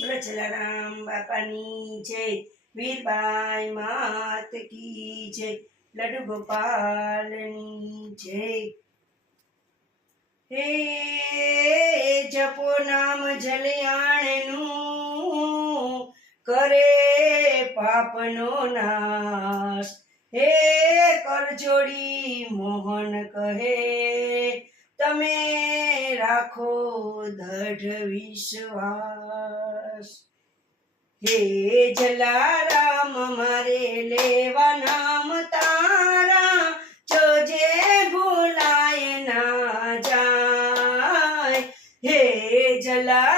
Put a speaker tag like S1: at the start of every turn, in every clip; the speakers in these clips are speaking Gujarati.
S1: બોલો જલારામ બાપાની જય. વીરબાઈ માત કી જય. લડુ ગોપાલની જય. હે જપો નામ જલિયાણનું. કરે પાપનો નાશ. હે કરજોડી મોહન કહે. તમે રાખો દઢ વિશ્વાસ. હે જલારામ, મારે લેવા નામ તારા. જોજે ભૂલાય ના જાય. હે જલારામ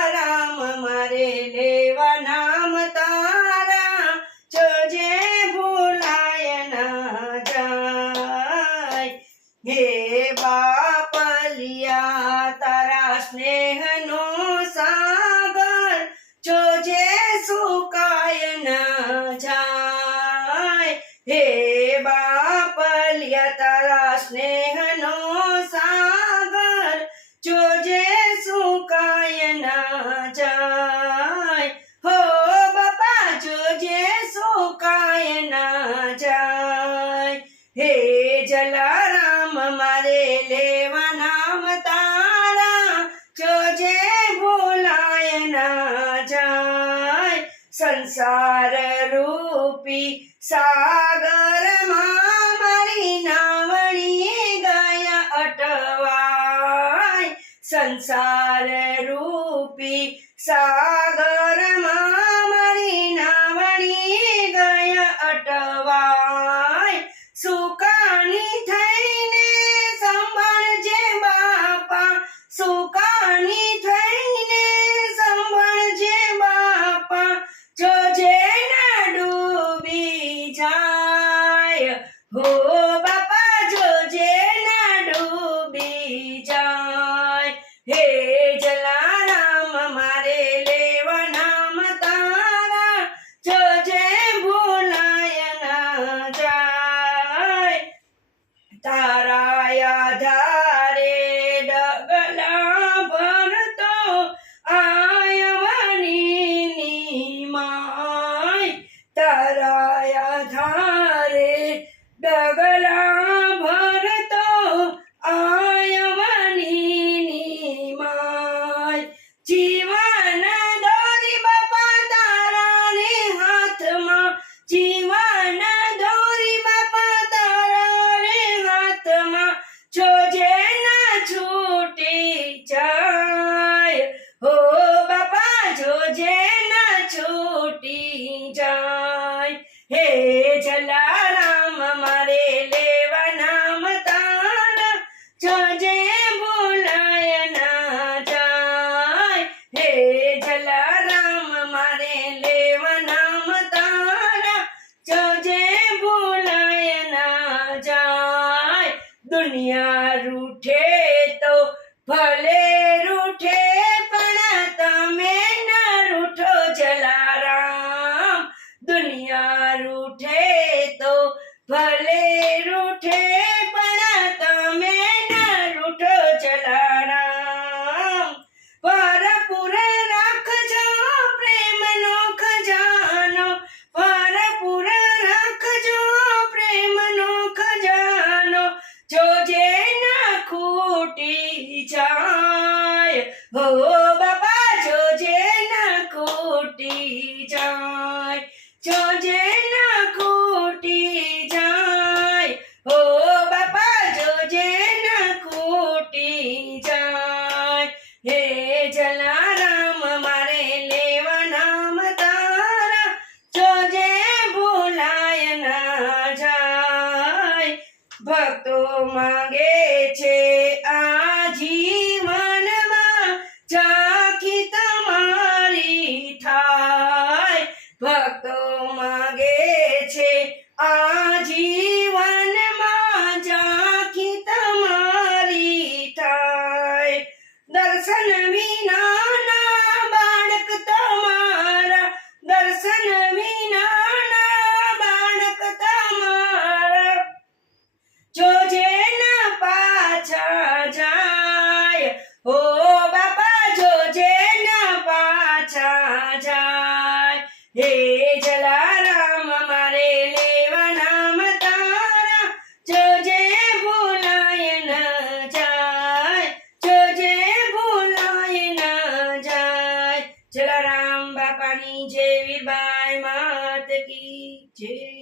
S1: જાય. હે જલારામ, મારે લેવા નામ તારા જોજે ભૂલાય ના જાય. સંસાર રૂપી સાગરમાં મારી નાવણી ગયા અટવાય. સંસાર રૂપી સાગરમાં ના છૂટી જાય. હે જલારામ, મારે લેવા નામ તારા જોજે બોલાય ના જાય. હે જલારામ, મારે લેવા નામ તારા જોજે બોલાય ના જાય. દુનિયા રૂઠે ભક્તો માંગે છે. જાય. હે જલારામ, મારે લેવા નામ તારા જોજે ભૂલાય ન જાય. જોજે ભૂલાય ન જાય. જલારામ બાપાની જય વીરબાઈ માત કી જય.